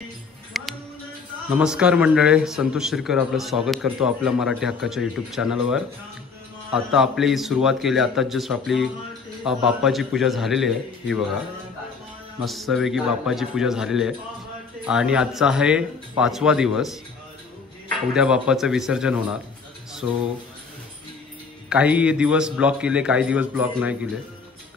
नमस्कार मंडळी, संतोष शिरकर आपलं स्वागत करतो आपल्या मराठी हक्काच्या यूट्यूब चॅनलवर। आता आपली सुरुवात केली, आता जस्ट आपली बाप्पाची पूजा झालेली आहे। ही बघा, मस्तपैकी बाप्पाची पूजा झालेली आहे आणि आजचा आहे 5वा दिवस। उद्या बाप्पाचं विसर्जन होणार। सो काही दिवस ब्लॉक केले, काही दिवस ब्लॉक नाही केले,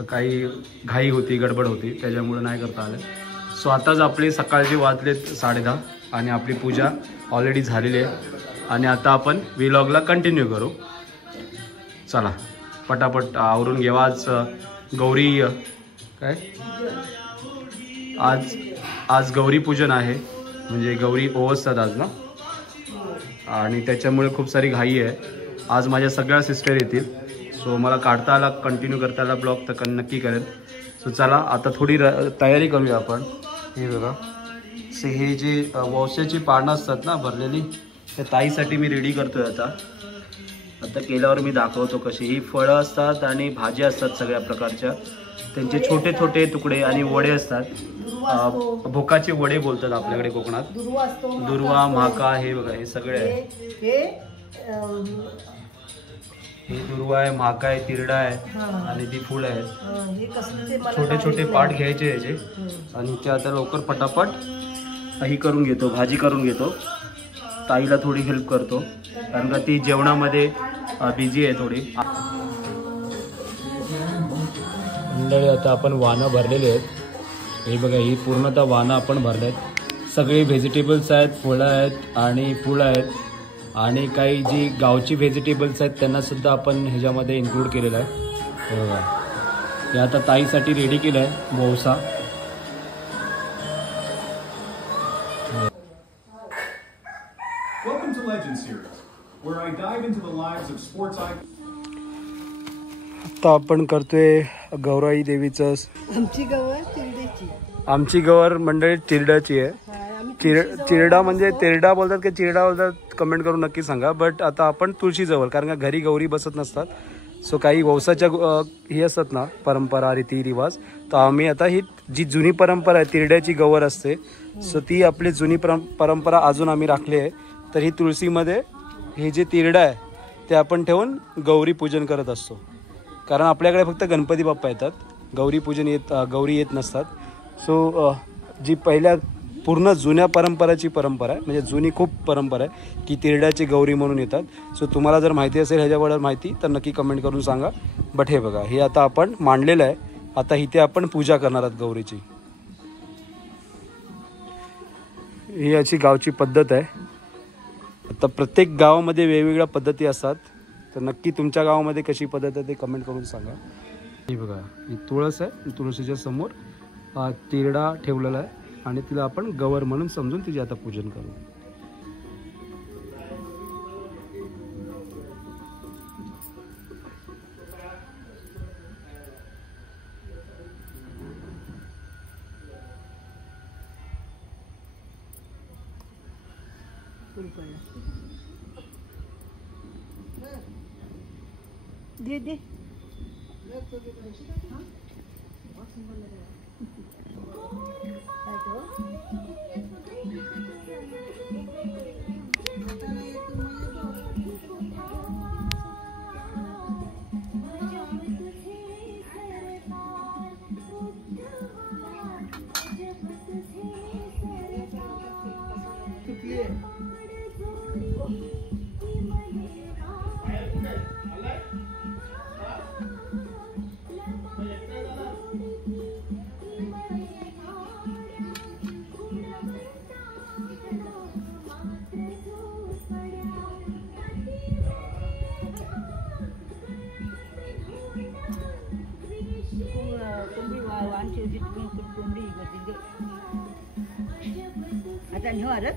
काही घाई होती, गडबड होती, त्याच्यामुळे नाही करता आले। सो आताच आपले सकाळचे वाजलेत 10:30 आणि आपली पूजा ऑलरेडी झालेली आहे आणि आता आपण व्लॉगला कंटिन्यू करू। चला पटापट आवरून घेऊ। आज गौरी काय आज गौरी पूजन आहे, म्हणजे गौरी ओवसतात आज ना, आणि त्याच्यामुळे खूप सारी घाई आहे। आज माझ्या सगळ्या सिस्टर येतील, सो मला काढता आला, कंटिन्यू करता आला ब्लॉग तर नक्की करेल। सो चला आता थोडी तयारी करूया आपण। हे बघा, से हे जे वौस्याची पानं असतात ना भरलेली, त्या ताईसाठी मी रेडी करतोय। आता केल्यावर मी दाखवतो कशी। ही फळं असतात आणि भाज्या असतात सगळ्या प्रकारच्या, त्यांचे छोटे छोटे तुकडे आणि वडे असतात। भोकाचे वडे बोलतात आपल्याकडे कोकणात। दुर्वा, म्हाका, हे बघा हे सगळे आहे। हे दुर्वा आहे, म्हाका आहे, तिरडा आहे आणि ती फूल आहे। छोटे छोटे पाट घ्यायचे याचे आणि ते आता लवकर पटापट ही करून घेतो, भाजी करून घेतो। ताईला थोडी हेल्प करतो कारण का ती जेवणामध्ये बिझी आहे थोडी। मंडळी आता आपण वानं भरलेली आहेत। हे बघा, ही पूर्णतः वानं आपण भरलेत। सगळे व्हेजिटेबल्स आहेत, फळं आहेत आणि फुलं आहेत आणि काही जी गावची व्हेजिटेबल्स आहेत त्यांना सुद्धा आपण ह्याच्यामध्ये इन्क्लूड केलेलं आहे। हे बघा, हे आता ताईसाठी रेडी केलं आहे वौसा। आता आपण करतोय गौराई देवीचं। आमची गवर मंडळी चिरड्याची आहे। चिरडा म्हणजे तिरडा बोलतात की चिरडा बोलतात, कमेंट करून नक्की सांगा। बट आता आपण तुळशीजवळ, कारण का घरी गौरी बसत नसतात, सो काही वौसाच्या ही असतात ना परंपरा, रीतिरिवाज, तर आम्ही आता ही जी जुनी परंपरा आहे तिरड्याची गवर असते, सो ती आपली जुनी परंपरा अजून आम्ही राखली आहे। तर ही तुळशीमध्ये हे जे तिरडा आहे ते आपण ठेवून गौरी पूजन करत असतो, कारण आपल्याकडे फक्त गणपती बाप्पा येतात, गौरी येत नसतात। सो जी पहिल्या पूर्ण जुन्या परंपराची परंपरा आहे, म्हणजे जुनी खूप परंपरा आहे की तिरड्याची गौरी म्हणून येतात। सो तुम्हाला जर माहिती असेल ह्याच्याबद्दल माहिती तर नक्की कमेंट करून सांगा। बट हे बघा, हे आता आपण मांडलेलं आहे, आता इथे आपण पूजा करणार आहोत गौरीची। ही अशी गावची पद्धत आहे। आता प्रत्येक गावामध्ये वेगवेगळ्या पद्धती असतात, तर नक्की तुमच्या गावामध्ये कशी पद्धत आहे ते कमेंट करून सांगा। हे बघा, ही तुळस आहे, तुळशीच्या समोर तिरडा ठेवलेला आहे आणि तिला आपण गवर म्हणून समजून तिचे आता पूजन करू। दे दे आता निवारत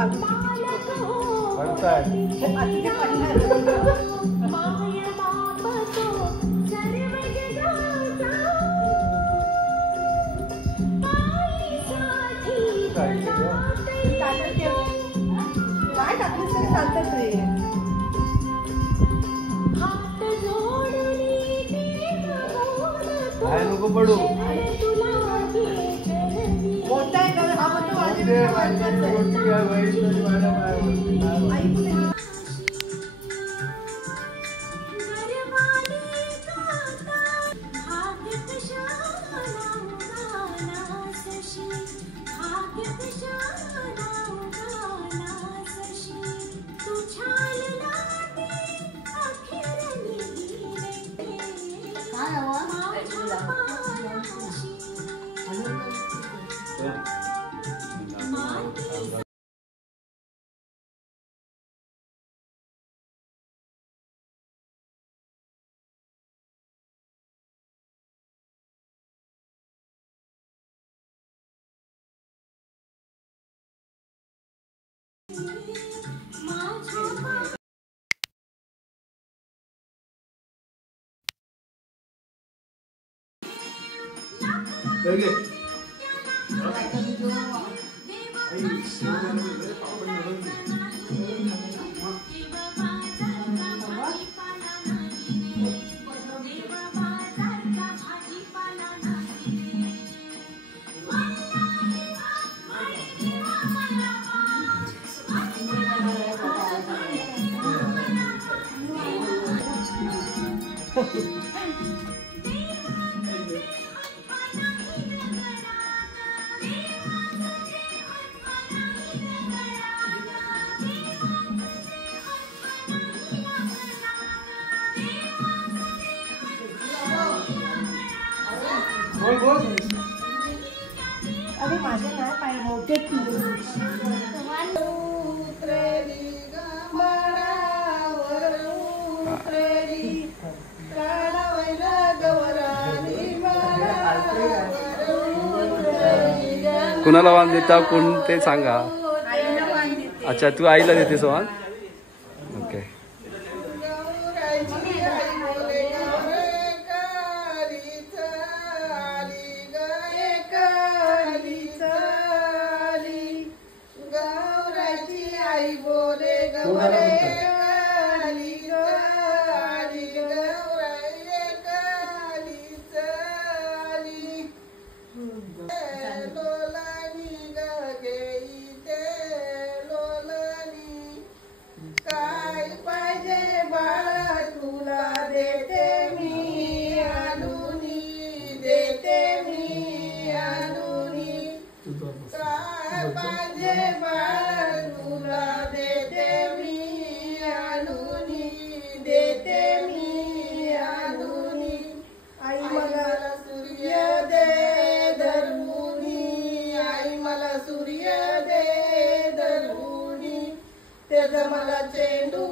काय टाकलीस तरी चालतात रे. नको पडू. मोठा आहे का हा पण अरे माझे नाही पाय मोठे कुणाला वाण देता कोण ते सांगा. अच्छा तू आईला देतेस वाण. ओके. मला चेंडू